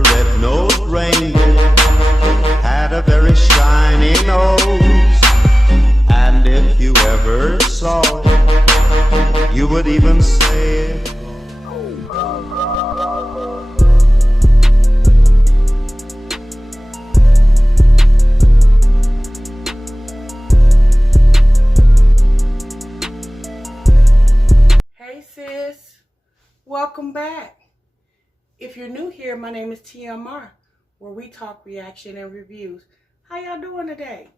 the red-nosed reindeer had a very shiny nose, and if you ever saw it, you would even say it. Hey sis, welcome back. If you're new here, my name is TMR, where we talk reaction and reviews. How y'all doing today?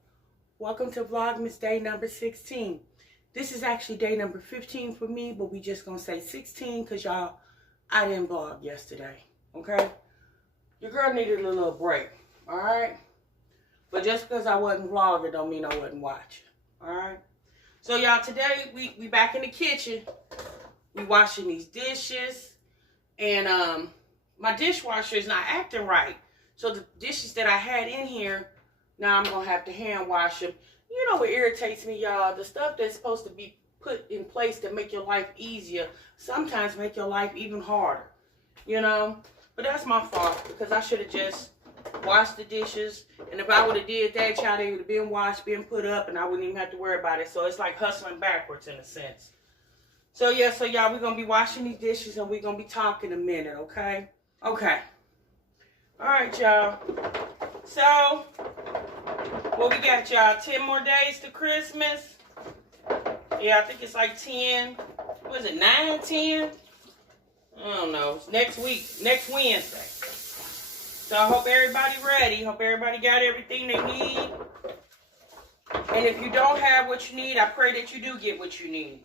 Welcome to Vlogmas day number 16. This is actually day number 15 for me, but we just gonna say 16 because y'all, I didn't vlog yesterday, okay? Your girl needed a little break, all right? But just because I wasn't vlogging don't mean I wasn't watching, all right? So y'all, today we back in the kitchen. We washing these dishes, and my dishwasher is not acting right. So the dishes that I had in here, now I'm gonna have to hand wash them. You know what irritates me, y'all? The stuff that's supposed to be put in place to make your life easier sometimes make your life even harder, you know? But that's my fault, because I should have just washed the dishes, and if I would have did that, child, they would have been washed, been put up, and I wouldn't even have to worry about it. So it's like hustling backwards in a sense. So yeah, so y'all, we're going to be washing these dishes and we're going to be talking a minute, okay? Okay. All right, y'all. So, what we got, y'all? 10 more days to Christmas. Yeah, I think it's like 10. What is it, 9, 10? I don't know. It's next week, next Wednesday. So I hope everybody ready. Hope everybody got everything they need. And if you don't have what you need, I pray that you do get what you need.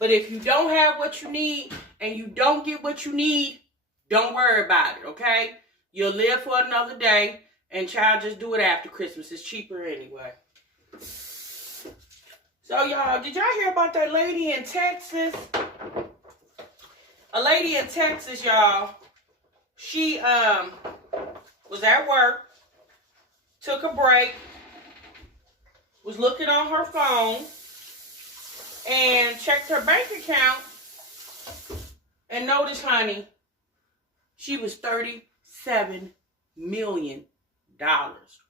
But if you don't have what you need and you don't get what you need, don't worry about it, okay? You'll live for another day, and child, just do it after Christmas. It's cheaper anyway. So, y'all, did y'all hear about that lady in Texas? A lady in Texas, y'all, she was at work, took a break, was looking on her phone, and checked her bank account and noticed, honey, she was $37 million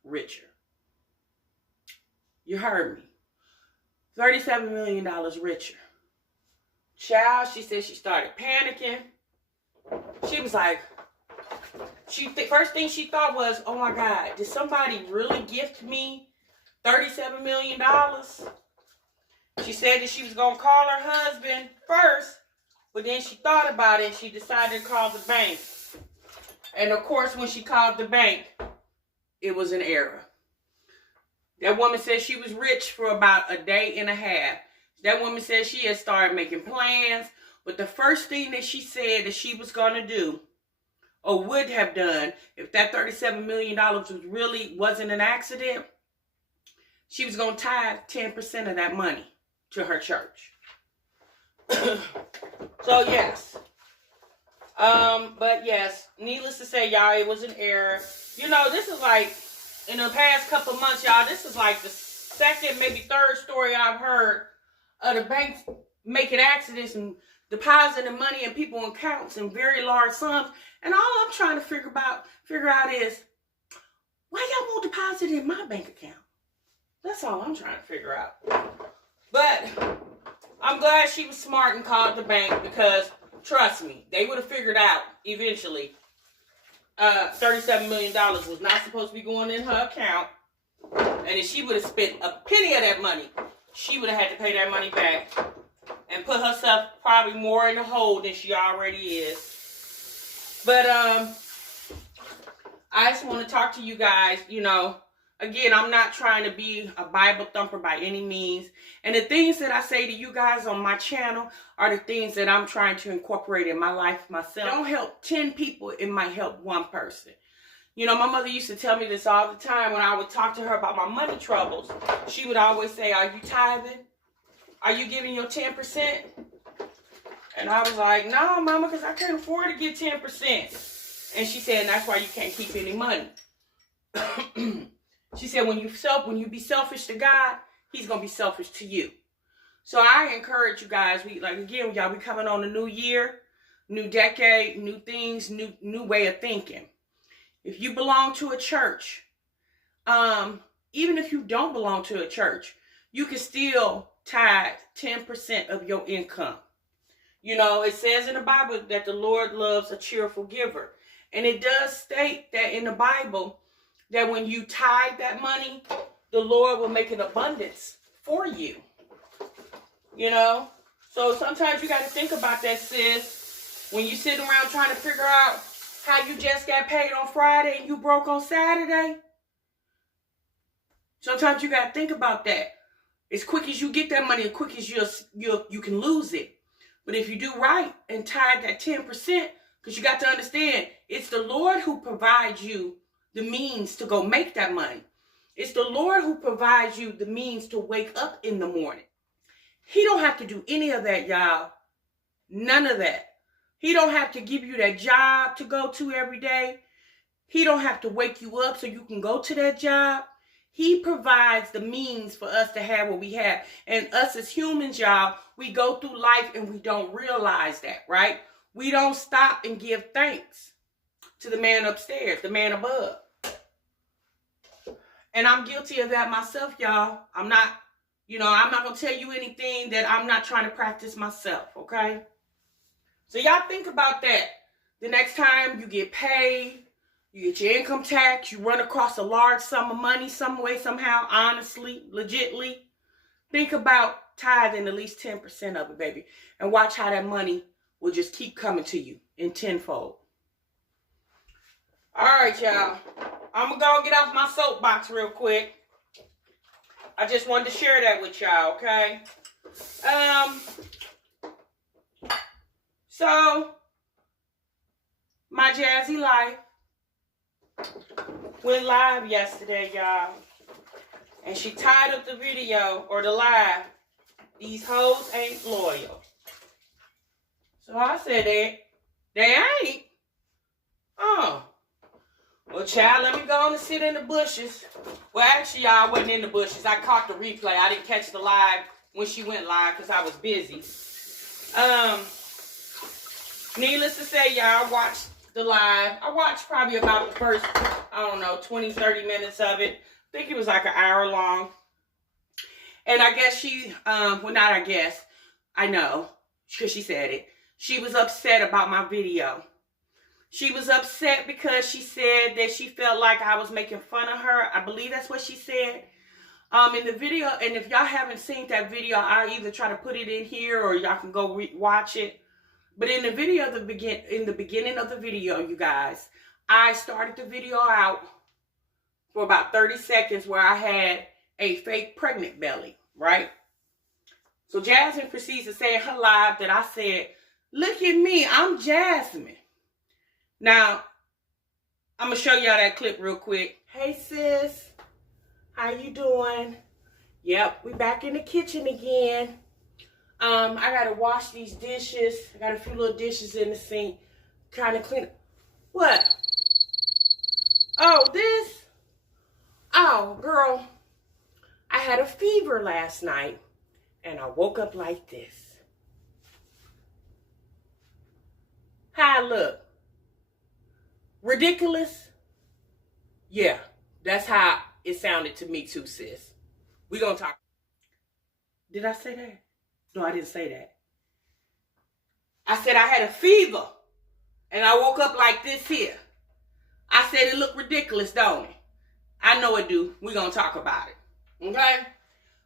richer. You heard me. $37 million richer. Child, she said she started panicking. She was like, first thing she thought was, oh my God, did somebody really gift me $37 million? She said that she was going to call her husband first, but then she thought about it and she decided to call the bank. And of course, when she called the bank, it was an error. That woman said she was rich for about a day and a half. That woman said she had started making plans, but the first thing that she said that she was going to do, or would have done, if that $37 million wasn't an accident, she was going to tithe 10% of that money to her church. So yes. But yes, needless to say, y'all, it was an error. You know, this is like, in the past couple of months, y'all, this is like the second, maybe third story I've heard of the banks making accidents and depositing money in people's accounts in very large sums. And all I'm trying to figure out is, why y'all won't deposit in my bank account? That's all I'm trying to figure out. But I'm glad she was smart and called the bank, because trust me, they would have figured out eventually $37 million was not supposed to be going in her account. And if she would have spent a penny of that money, she would have had to pay that money back and put herself probably more in the hole than she already is. But I just want to talk to you guys, you know. Again, I'm not trying to be a Bible thumper by any means. And the things that I say to you guys on my channel are the things that I'm trying to incorporate in my life myself. Don't help 10 people, it might help one person. You know, my mother used to tell me this all the time when I would talk to her about my money troubles. She would always say, are you tithing? Are you giving your 10%? And I was like, no, mama, because I can't afford to get 10%. And she said, and that's why you can't keep any money. She said, when you be selfish to God, he's going to be selfish to you. So I encourage you guys, again, y'all, we coming on a new year, new decade, new things, new way of thinking. If you belong to a church, even if you don't belong to a church, you can still tithe 10% of your income. You know, it says in the Bible that the Lord loves a cheerful giver. And it does state that in the Bible that when you tithe that money, the Lord will make an abundance for you. You know? So sometimes you got to think about that, sis. When you sit around trying to figure out how you just got paid on Friday and you broke on Saturday. Sometimes you got to think about that. As quick as you get that money, as quick as you can lose it. But if you do right and tithe that 10%, because you got to understand, it's the Lord who provides you the means to go make that money. It's the Lord who provides you the means to wake up in the morning. He don't have to do any of that, y'all. None of that. He don't have to give you that job to go to every day. He don't have to wake you up so you can go to that job. He provides the means for us to have what we have. And us as humans, y'all, we go through life and we don't realize that, right? We don't stop and give thanks to the man upstairs, the man above. And I'm guilty of that myself, y'all. I'm not going to tell you anything that I'm not trying to practice myself, okay? So y'all think about that. The next time you get paid, you get your income tax, you run across a large sum of money some way, somehow, honestly, legitly. Think about tithing at least 10% of it, baby. And watch how that money will just keep coming to you in tenfold. All right, y'all. I'm going to go get off my soapbox real quick. I just wanted to share that with y'all, okay? So, My Jazzy Life went live yesterday, y'all. And she titled the video, or the live, "These Hoes Ain't Loyal." So I said, they ain't? Oh. Well, child, let me go on and sit in the bushes. Well, actually, y'all, I wasn't in the bushes. I caught the replay. I didn't catch the live when she went live because I was busy. Needless to say, y'all, I watched the live. I watched probably about the first, 20, 30 minutes of it. I think it was like an hour long. And I guess she, well, not I guess, I know, because she said it. She was upset about my video. She was upset because she said that she felt like I was making fun of her. I believe that's what she said. In the video, and if y'all haven't seen that video, I'll either try to put it in here or y'all can go watch it. But in the video, in the beginning of the video, you guys, I started the video out for about 30 seconds where I had a fake pregnant belly, right? So Jasmine proceeds to say in her live that I said, "Look at me, I'm Jasmine." Now, I'm going to show y'all that clip real quick. Hey, sis. How you doing? Yep, we back in the kitchen again. I got to wash these dishes. I got a few little dishes in the sink. Trying to clean it. What? Oh, this? Oh, girl. I had a fever last night, and I woke up like this. How I look? Ridiculous? Yeah, that's how it sounded to me too, sis. We gonna talk. Did I say that? No, I didn't say that. I said I had a fever and I woke up like this here. I said it looked ridiculous, don't it? I know it do. We gonna talk about it. Okay?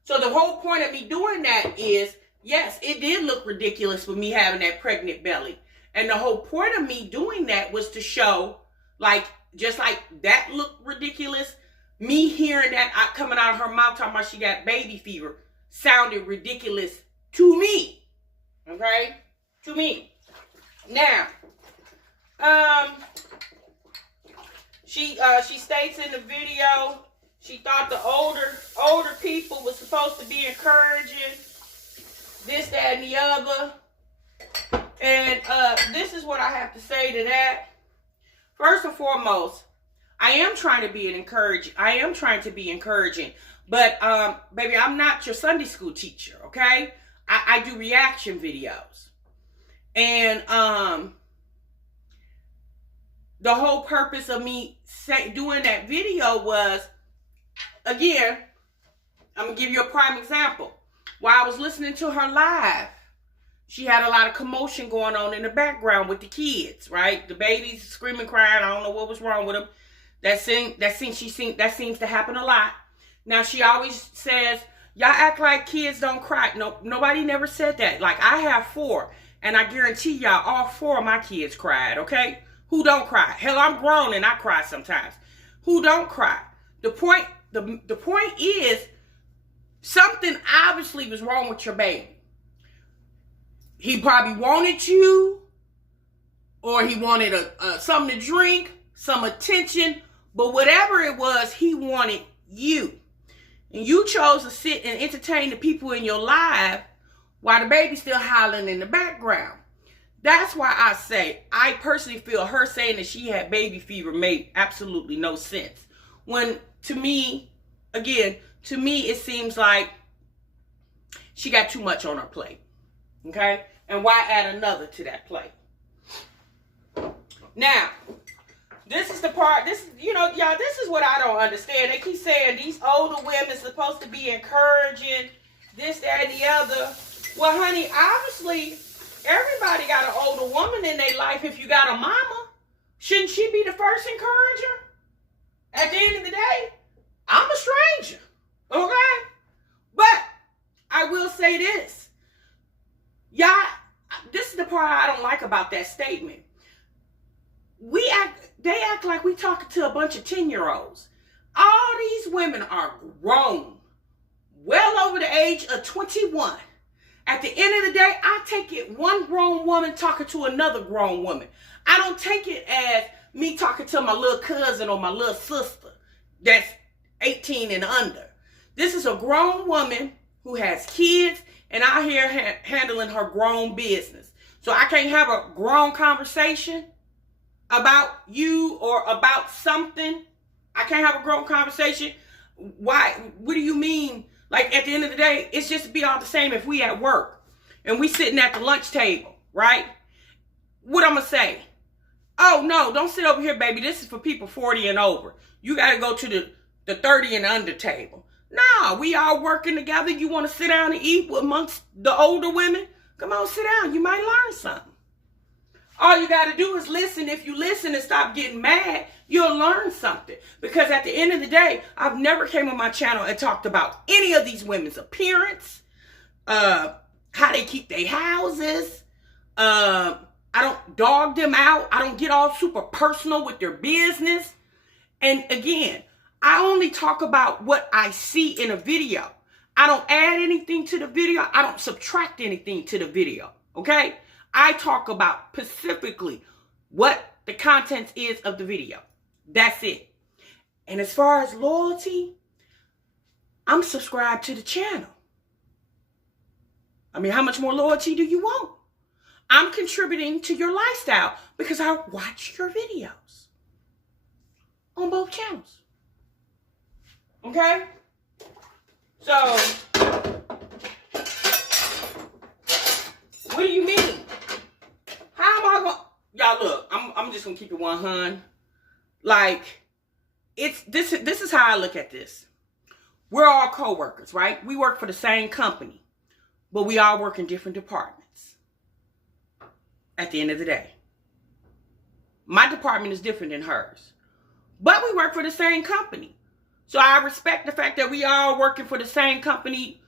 So the whole point of me doing that is, yes, it did look ridiculous with me having that pregnant belly. And the whole point of me doing that was to show, like, just like that looked ridiculous, me hearing that coming out of her mouth talking about she got baby fever sounded ridiculous to me. Okay? To me. Now, she states in the video she thought the older people was supposed to be encouraging this, that, and the other. And this is what I have to say to that. First and foremost, I am trying to be encouraging. But, baby, I'm not your Sunday school teacher, okay? I do reaction videos. And the whole purpose of me doing that video was, again, I'm going to give you a prime example. While I was listening to her live, she had a lot of commotion going on in the background with the kids, right? The babies screaming, crying. I don't know what was wrong with them. That seems to happen a lot. Now, she always says, y'all act like kids don't cry. No, nobody never said that. Like, I have 4, and I guarantee y'all all 4 of my kids cried, okay? Who don't cry? Hell, I'm grown and I cry sometimes. Who don't cry? The point is, something obviously was wrong with your baby. He probably wanted you, or he wanted something to drink, some attention, but whatever it was, he wanted you. And you chose to sit and entertain the people in your life while the baby's still howling in the background. That's why I say, I personally feel her saying that she had baby fever made absolutely no sense. When, to me, it seems like she got too much on her plate. Okay? And why add another to that plate? Now, this is the part, y'all, this is what I don't understand. They keep saying these older women supposed to be encouraging this, that, and the other. Well, honey, obviously, everybody got an older woman in their life. If you got a mama, shouldn't she be the first encourager? At the end of the day, I'm a stranger, okay? But I will say this. Y'all, this is the part I don't like about that statement. They act like we talking to a bunch of 10-year-olds. All these women are grown, well over the age of 21. At the end of the day, I take it one grown woman talking to another grown woman. I don't take it as me talking to my little cousin or my little sister that's 18 and under. This is a grown woman who has kids and out here handling her grown business. So I can't have a grown conversation about you or about something. I can't have a grown conversation. Why? What do you mean? Like, at the end of the day, it's just to be all the same if we at work and we sitting at the lunch table, right? What I'm going to say? Oh, no, don't sit over here, baby. This is for people 40 and over. You got to go to the 30 and under table. Nah, we all working together. You want to sit down and eat amongst the older women? Come on, sit down. You might learn something. All you got to do is listen. If you listen and stop getting mad, you'll learn something. Because at the end of the day, I've never came on my channel and talked about any of these women's appearance, how they keep their houses. I don't dog them out. I don't get all super personal with their business. And again, I only talk about what I see in a video. I don't add anything to the video. I don't subtract anything to the video. Okay? I talk about specifically what the content is of the video. That's it. And as far as loyalty, I'm subscribed to the channel. I mean, how much more loyalty do you want? I'm contributing to your lifestyle because I watch your videos on both channels. Okay? So, what do you mean? How am I going? Y'all look, I'm just going to keep it 100. Like, this is how I look at this. We're all co-workers, right? We work for the same company, but we all work in different departments. At the end of the day, my department is different than hers, but we work for the same company. So I respect the fact that we all working for the same company,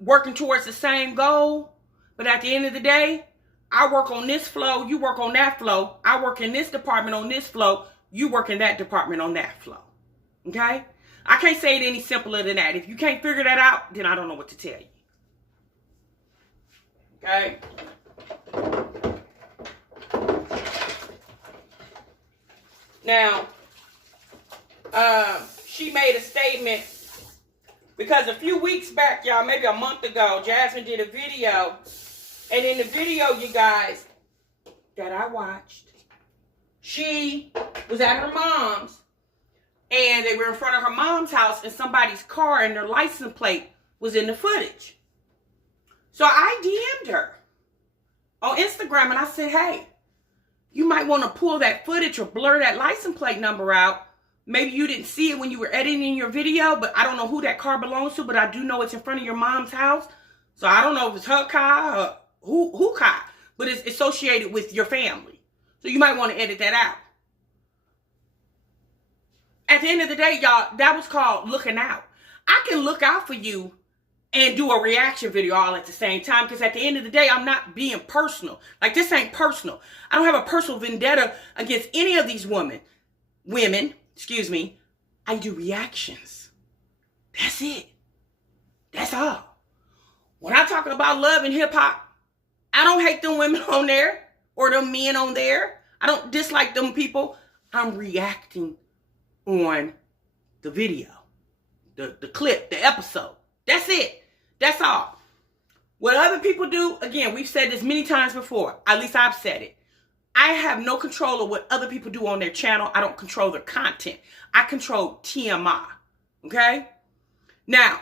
working towards the same goal. But at the end of the day, I work on this flow, you work on that flow. I work in this department on this flow, you work in that department on that flow. Okay? I can't say it any simpler than that. If you can't figure that out, then I don't know what to tell you. Okay? Now, she made a statement because a few weeks back, y'all, maybe a month ago, Jasmine did a video. And in the video, you guys, that I watched, she was at her mom's and they were in front of her mom's house and somebody's car and their license plate was in the footage. So I DM'd her on Instagram and I said, hey, you might want to pull that footage or blur that license plate number out. Maybe you didn't see it when you were editing your video, but I don't know who that car belongs to, but I do know it's in front of your mom's house. So I don't know if it's her car or who car, but it's associated with your family. So you might want to edit that out. At the end of the day, y'all, that was called looking out. I can look out for you and do a reaction video all at the same time, because at the end of the day, I'm not being personal. Like, this ain't personal. I don't have a personal vendetta against any of these women. Excuse me. I do reactions. That's it. That's all. When I talk about love and hip hop, I don't hate them women on there or them men on there. I don't dislike them people. I'm reacting on the video, the clip, the episode. That's it. That's all. What other people do, again, we've said this many times before. At least I've said it. I have no control of what other people do on their channel. I don't control their content. I control TMI. Okay? Now,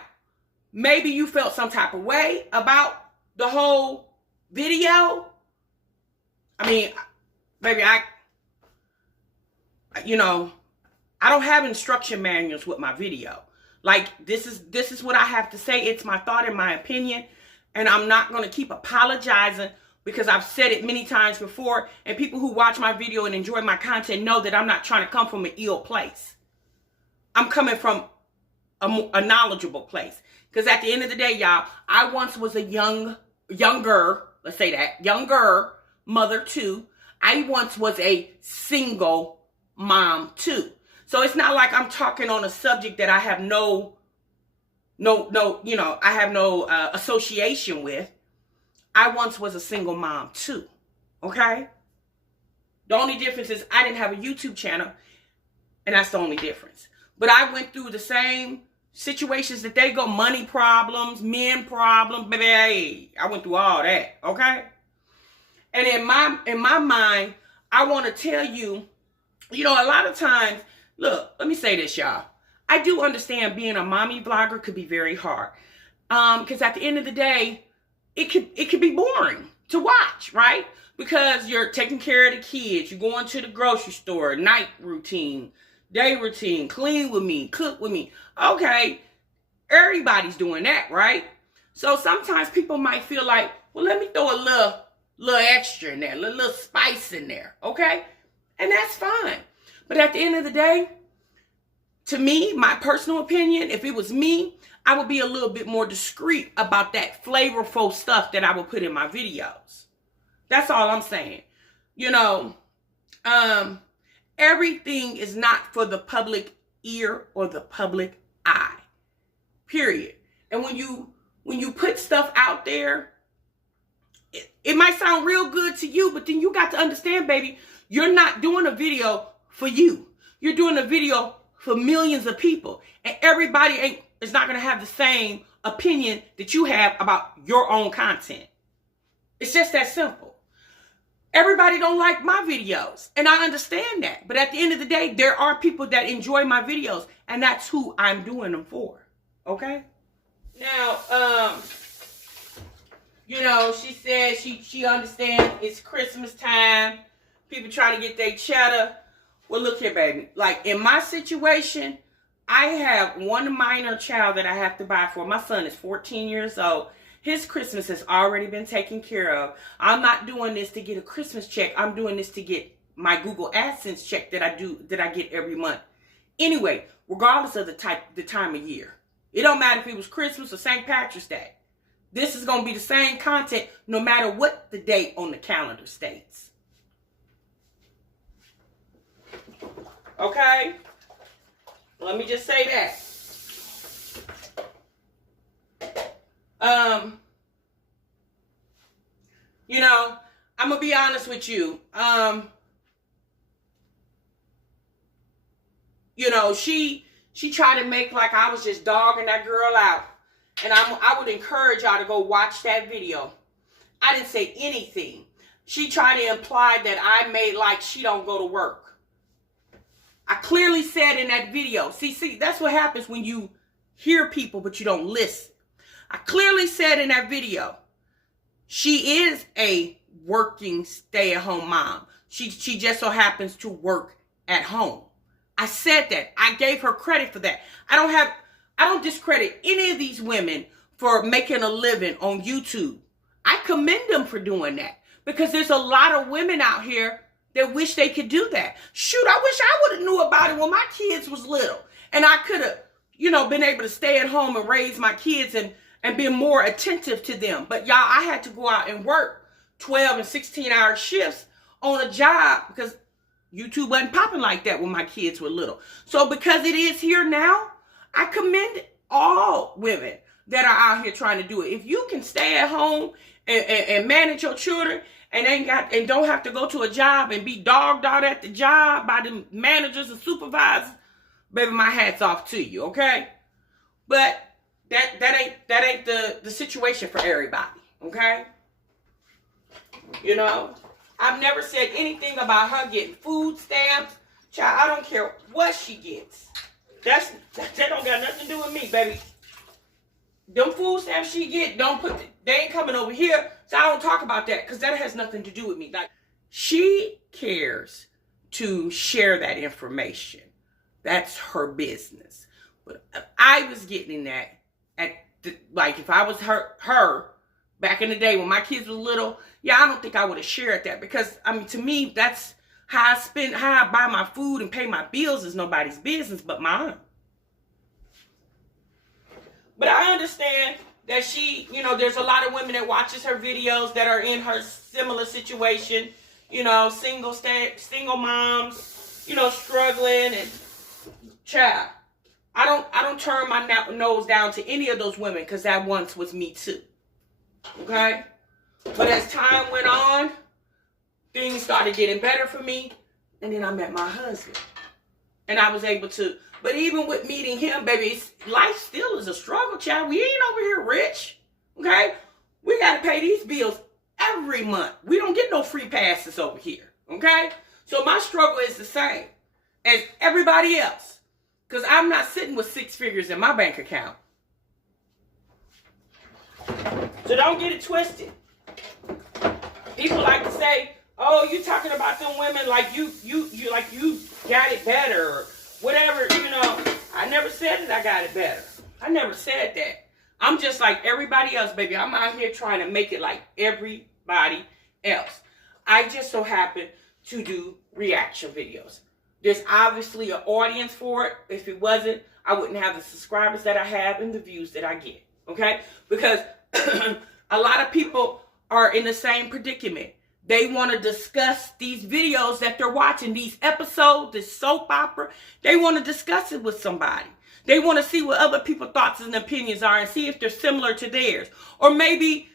maybe you felt some type of way about the whole video. I mean, baby, I don't have instruction manuals with my video. Like, this is what I have to say. It's my thought and my opinion. And I'm not going to keep apologizing, because I've said it many times before. And people who watch my video and enjoy my content know that I'm not trying to come from an ill place. I'm coming from a knowledgeable place. Because at the end of the day, y'all, I once was a younger mother too. I once was a single mom too. So it's not like I'm talking on a subject that I have no association with. I once was a single mom too. Okay? The only difference is I didn't have a YouTube channel, and that's the only difference. But I went through the same situations that they go, money problems, men problems, baby. I went through all that, okay? And in my mind, I want to tell you, a lot of times, look, let me say this, y'all. I do understand being a mommy vlogger could be very hard. Because at the end of the day, it could be boring to watch, right? Because you're taking care of the kids, you're going to the grocery store, night routine, day routine, clean with me, cook with me. Okay, everybody's doing that, right? So sometimes people might feel like, well, let me throw a little extra in there, a little spice in there, okay? And that's fine. But at the end of the day, to me, my personal opinion, if it was me, I would be a little bit more discreet about that flavorful stuff that I would put in my videos. That's all I'm saying. Everything is not for the public ear or the public eye. Period. And when you put stuff out there, it might sound real good to you, but then you got to understand, baby, you're not doing a video for you. You're doing a video for millions of people. And everybody is not going to have the same opinion that you have about your own content. It's just that simple. Everybody don't like my videos, and I understand that. But at the end of the day, there are people that enjoy my videos, and that's who I'm doing them for. Okay? Now, she said she understands it's Christmas time. People trying to get their cheddar. Well, look here, baby. Like, in my situation, I have one minor child that I have to buy for. My son is 14 years old. His Christmas has already been taken care of. I'm not doing this to get a Christmas check. I'm doing this to get my Google AdSense check that I get every month. Anyway, regardless of the time of year. It don't matter if it was Christmas or St. Patrick's Day. This is going to be the same content no matter what the date on the calendar states. Okay? Let me just say that. I'm going to be honest with you. She tried to make like I was just dogging that girl out. And I would encourage y'all to go watch that video. I didn't say anything. She tried to imply that I made like she don't go to work. I clearly said in that video. See, that's what happens when you hear people but you don't listen. I clearly said in that video, she is a working stay-at-home mom. She just so happens to work at home. I said that. I gave her credit for that. I don't discredit any of these women for making a living on YouTube. I commend them for doing that because there's a lot of women out here that wish they could do that. Shoot, I wish I would have knew about it when my kids was little and I could have, been able to stay at home and raise my kids and been more attentive to them. But y'all, I had to go out and work 12 and 16-hour shifts on a job because YouTube wasn't popping like that when my kids were little. So because it is here now, I commend all women that are out here trying to do it. If you can stay at home and manage your children and don't have to go to a job and be dogged out at the job by the managers and supervisors, baby, my hat's off to you, okay? But that ain't the situation for everybody, okay? I've never said anything about her getting food stamps. Child, I don't care what she gets. That don't got nothing to do with me, baby. Them food stamps she get, they ain't coming over here, so I don't talk about that because that has nothing to do with me. Like, she cares to share that information. That's her business. But I was getting that if I was her back in the day when my kids were little, yeah, I don't think I would have shared that because, to me, that's how I buy my food and pay my bills is nobody's business but mine. But I understand that she, there's a lot of women that watches her videos that are in her similar situation, single moms, struggling and child. I don't turn my nose down to any of those women because that once was me too. Okay? But as time went on, things started getting better for me. And then I met my husband. And I was able to, but even with meeting him, baby, life still is a struggle, child. We ain't over here rich. Okay? We got to pay these bills every month. We don't get no free passes over here. Okay? So my struggle is the same as everybody else. Because I'm not sitting with 6 figures in my bank account. So don't get it twisted. People like to say, "Oh, you talking about them women like you got it better," or whatever. I never said that I got it better. I never said that. I'm just like everybody else, baby. I'm out here trying to make it like everybody else. I just so happen to do reaction videos. There's obviously an audience for it. If it wasn't, I wouldn't have the subscribers that I have and the views that I get. Okay? Because a lot of people are in the same predicament. They want to discuss these videos that they're watching, these episodes, this soap opera. They want to discuss it with somebody. They want to see what other people's thoughts and opinions are and see if they're similar to theirs. Or maybe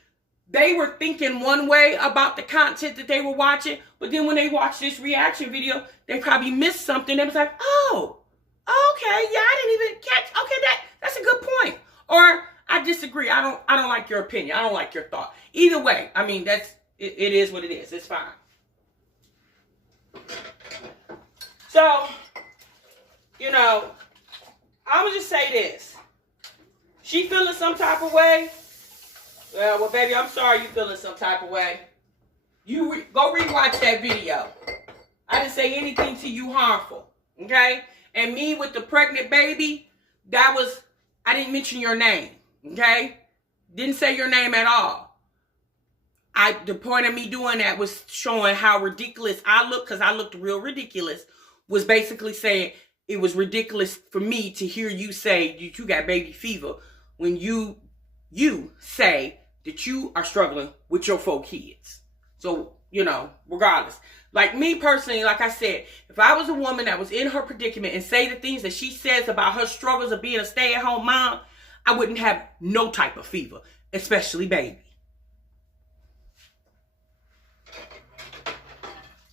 they were thinking one way about the content that they were watching, but then when they watched this reaction video, they probably missed something. They was like, "Oh, okay, yeah, I didn't even catch. Okay, that's a good point." Or, "I disagree. I don't like your opinion. I don't like your thought." Either way, it is what it is. It's fine. So, I'm going to just say this. She feeling some type of way. Well, baby, I'm sorry you feeling some type of way. You go rewatch that video. I didn't say anything to you harmful. Okay? And me with the pregnant baby, I didn't mention your name. Okay? Didn't say your name at all. The point of me doing that was showing how ridiculous I look, because I looked real ridiculous, was basically saying it was ridiculous for me to hear you say you got baby fever when you say that you are struggling with your 4 kids. So, regardless. Like me personally, like I said, if I was a woman that was in her predicament and say the things that she says about her struggles of being a stay-at-home mom, I wouldn't have no type of fever, especially baby.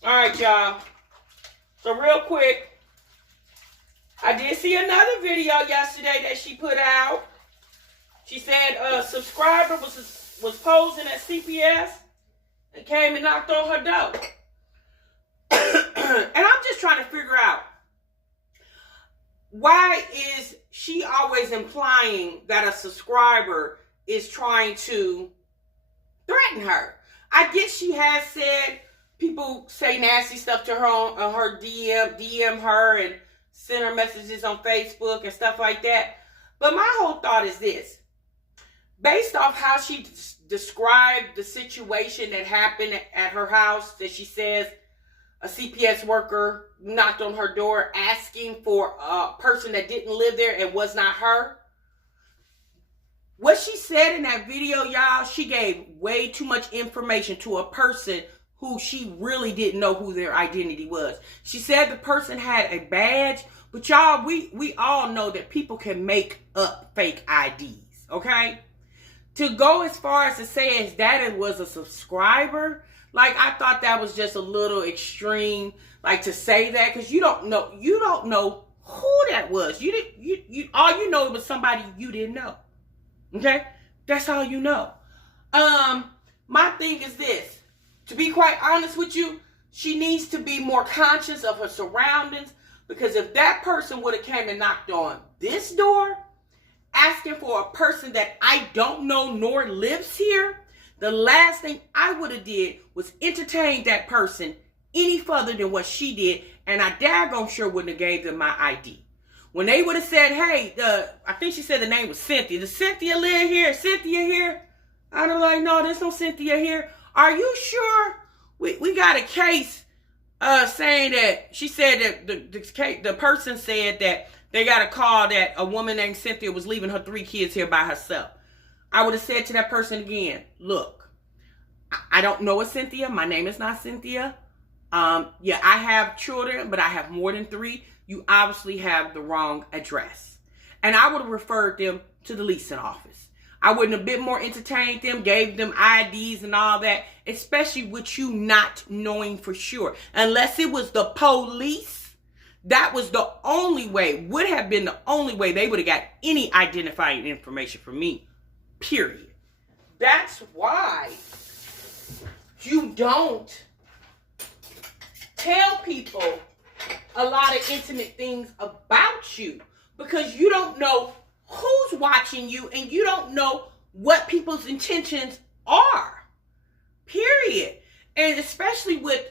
All right, y'all. So real quick, I did see another video yesterday that she put out. She said a subscriber was posing at CPS and came and knocked on her door. And I'm just trying to figure out, why is she always implying that a subscriber is trying to threaten her? I guess she has said people say nasty stuff to her on her DM her and send her messages on Facebook and stuff like that. But my whole thought is this. Based off how she described the situation that happened at her house, that she says a CPS worker knocked on her door asking for a person that didn't live there and was not her. What she said in that video, y'all, she gave way too much information to a person who she really didn't know who their identity was. She said the person had a badge, but y'all, we all know that people can make up fake IDs, okay? To go as far as to say as that it was a subscriber, like, I thought that was just a little extreme, like, to say that, because you don't know who that was. All you know was somebody you didn't know. Okay? That's all you know. My thing is this. To be quite honest with you, she needs to be more conscious of her surroundings, because if that person would have came and knocked on this door, asking for a person that I don't know nor lives here, the last thing I would have did was entertain that person any further than what she did, and I daggone sure wouldn't have gave them my ID. When they would have said, hey, I think she said the name was Cynthia. Does Cynthia live here? Cynthia here? I'd have like, no, there's no Cynthia here. Are you sure? We got a case saying that, she said that the person said that they got a call that a woman named Cynthia was leaving her 3 kids here by herself. I would have said to that person again, look, I don't know a Cynthia. My name is not Cynthia. Yeah, I have children, but I have more than 3. You obviously have the wrong address. And I would have referred them to the leasing office. I wouldn't have been more entertained them, gave them IDs and all that, especially with you not knowing for sure. Unless it was the police, that was the only way, would have been the only way they would have got any identifying information from me. Period. That's why you don't tell people a lot of intimate things about you, because you don't know who's watching you and you don't know what people's intentions are. Period. And especially with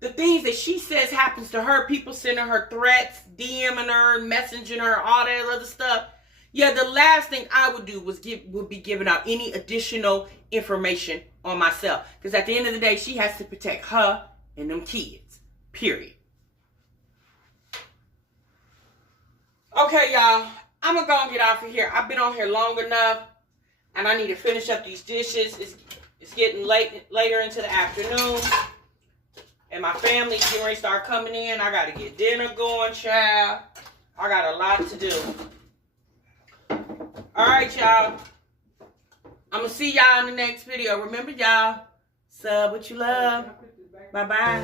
the things that she says happens to her, people sending her threats, DMing her, messaging her, all that other stuff. Yeah, the last thing I would do would be giving out any additional information on myself. Because at the end of the day, she has to protect her and them kids. Period. Okay, y'all. I'm going to go and get off of here. I've been on here long enough. And I need to finish up these dishes. It's getting later into the afternoon. And my family's getting ready to start coming in. I got to get dinner going, child. I got a lot to do. Alright, y'all. I'm going to see y'all in the next video. Remember, y'all, sub what you love. Bye-bye.